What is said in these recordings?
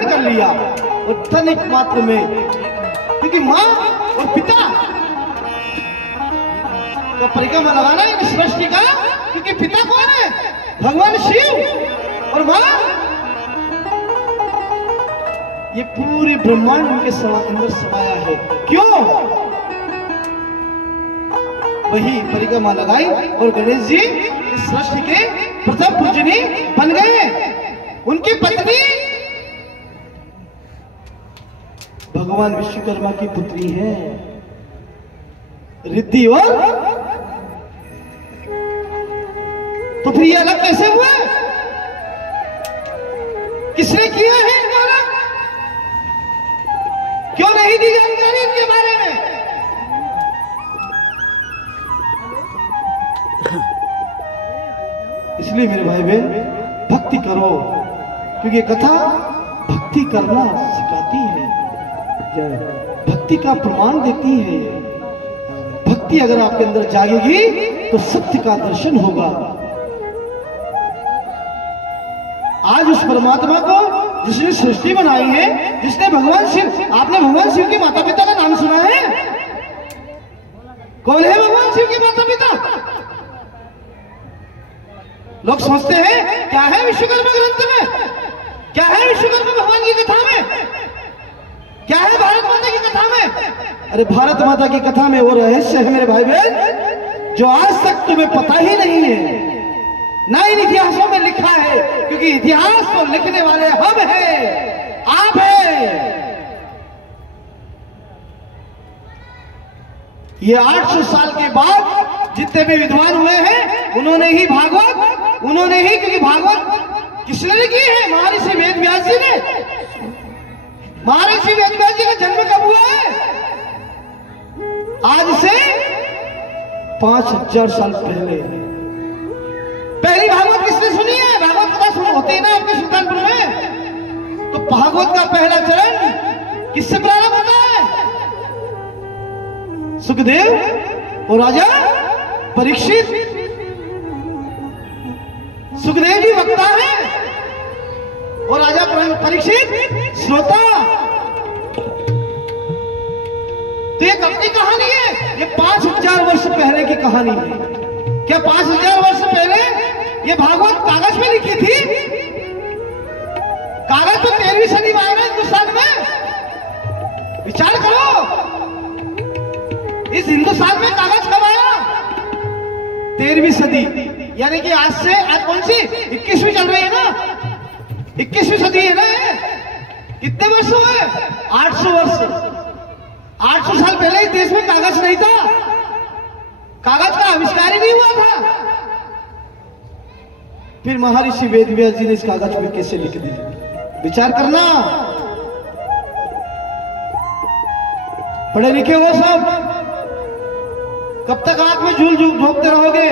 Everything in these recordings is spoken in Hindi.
ग्रहण कर लिया और तनिक मात्र में, क्योंकि माँ और पिता का परिक्रमा लगाना है इस सृष्टि का, क्योंकि पिता कौन है? भगवान शिव, और माँ ये पूरे ब्रह्मांड उनके अंदर समाया है। क्यों? वही परिक्रमा लगाई और गणेश जी इस सृष्टि के प्रथम पूजनी बन गए। उनकी पत्नी भगवान विश्वकर्मा की पुत्री है रिद्धि। और तो फिर ये अलग कैसे हुआ? किसने किया है अलग? क्यों नहीं दी जानकारी इनके बारे में? इसलिए मेरे भाई बहन भक्ति करो, क्योंकि कथा भक्ति करना सिखाती है, भक्ति का प्रमाण देती है। भक्ति अगर आपके अंदर जागेगी तो सत्य का दर्शन होगा। आज उस परमात्मा को जिसने सृष्टि बनाई है, जिसने भगवान शिव, आपने भगवान शिव के माता पिता का नाम सुना है? कौन है भगवान शिव के माता पिता? लोग सोचते हैं क्या है विश्वकर्मा ग्रंथ में, क्या है विश्वकर्मा भगवान की कथा में, क्या है भारत माता की कथा में? अरे भारत माता की कथा में वो रहस्य है मेरे भाई बहन जो आज तक तुम्हें पता ही नहीं है, ना इन इतिहासों में लिखा है, क्योंकि इतिहास को लिखने वाले हम हैं, आप हैं। ये 800 साल के बाद जितने भी विद्वान हुए हैं उन्होंने ही भागवत, उन्होंने ही, क्योंकि भागवत किसने लिखी है? महर्षि वेदव्यास जी ने। महर्षि वेदव्यास जी का जन्म कब हुआ है? आज से 5000 साल पहले। पहली भागवत किसने सुनी है? भागवत कथा सुन होती है ना आपके सुल्तानपुर में, तो भागवत का पहला चरण किससे प्रारंभ होता है? सुखदेव और राजा परीक्षित। सुखदेव जी वक्ता है और राजा परीक्षित श्रोता। तो ये कब की कहानी है? ये 5000 वर्ष पहले की कहानी है। क्या 5000 वर्ष पहले ये भागवत कागज में लिखी थी? कागज तो 13वीं सदी में आया ना हिंदुस्तान में। विचार करो, इस हिंदुस्तान में कागज कब आया? 13वीं सदी, यानी कि आज से, आज कौन सी 21वीं चल रही है ना, 21वीं सदी है ना। कितने वर्ष हुए? 800 वर्ष। 800 साल पहले इस देश में कागज नहीं था, कागज का आविष्कार ही नहीं हुआ था। फिर महर्षि वेदव्यास जी ने इस कागज पर कैसे लिख दिया? विचार करना। पढ़े लिखे हो सब, कब तक आंख में झूल झूल ढोकते रहोगे?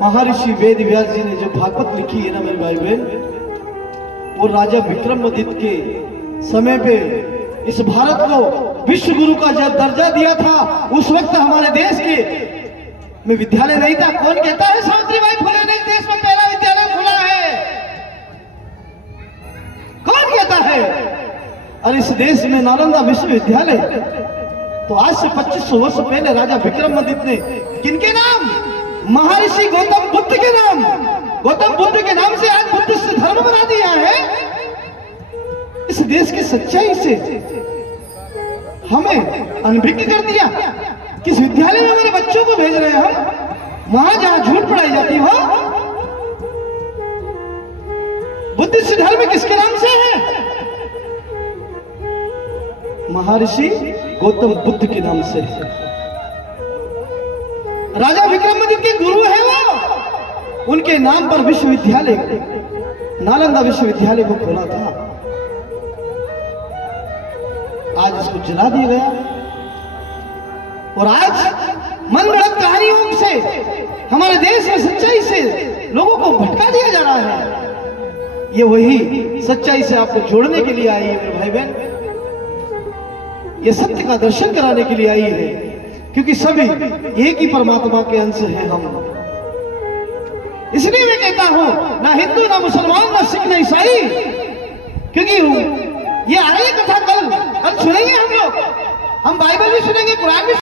महर्षि वेदव्यास जी ने जो भागवत लिखी है ना मेरे भाई बहन, वो राजा विक्रमादित्य के समय पे इस भारत को विश्व गुरु का जब दर्जा दिया था, उस वक्त हमारे देश के में विद्यालय नहीं था। कौन कहता है सावित्रीबाई फुले ने इस देश में पहला विद्यालय खोला है? कौन कहता है? और इस देश में नालंदा विश्वविद्यालय तो आज से 2500 वर्ष पहले राजा विक्रमादित्य ने किनके नाम? महर्षि गौतम बुद्ध के नाम, गौतम बुद्ध के नाम से आज बुद्धिस्ट धर्म बना दिया है। इस देश की सच्चाई से हमें अनभिज्ञ कर दिया। किस विद्यालय में हमारे बच्चों को भेज रहे हैं हम? वहां जहां झूठ पढ़ाई जाती हो। बुद्धिस्ट धर्म किसके नाम से है? महर्षि गौतम बुद्ध के नाम से है। राजा विक्रमादित्य के गुरु है वो, उनके नाम पर विश्वविद्यालय, नालंदा विश्वविद्यालय को खोला था। आज इसको जला दिया गया और आज मनगढ़ंत कहानियों से हमारे देश में सच्चाई से लोगों को भटका दिया जा रहा है। ये वही सच्चाई से आपको जोड़ने के लिए आई है मेरे भाई बहन, ये सत्य का दर्शन कराने के लिए आई है, क्योंकि सभी एक ही परमात्मा के अंश हैं हम। इसलिए मैं कहता हूं ना हिंदू ना मुसलमान ना सिख ना ईसाई, क्योंकि ये आ रही कथा कल सुनेंगे हम लोग, हम बाइबल भी सुनेंगे, कुरान भी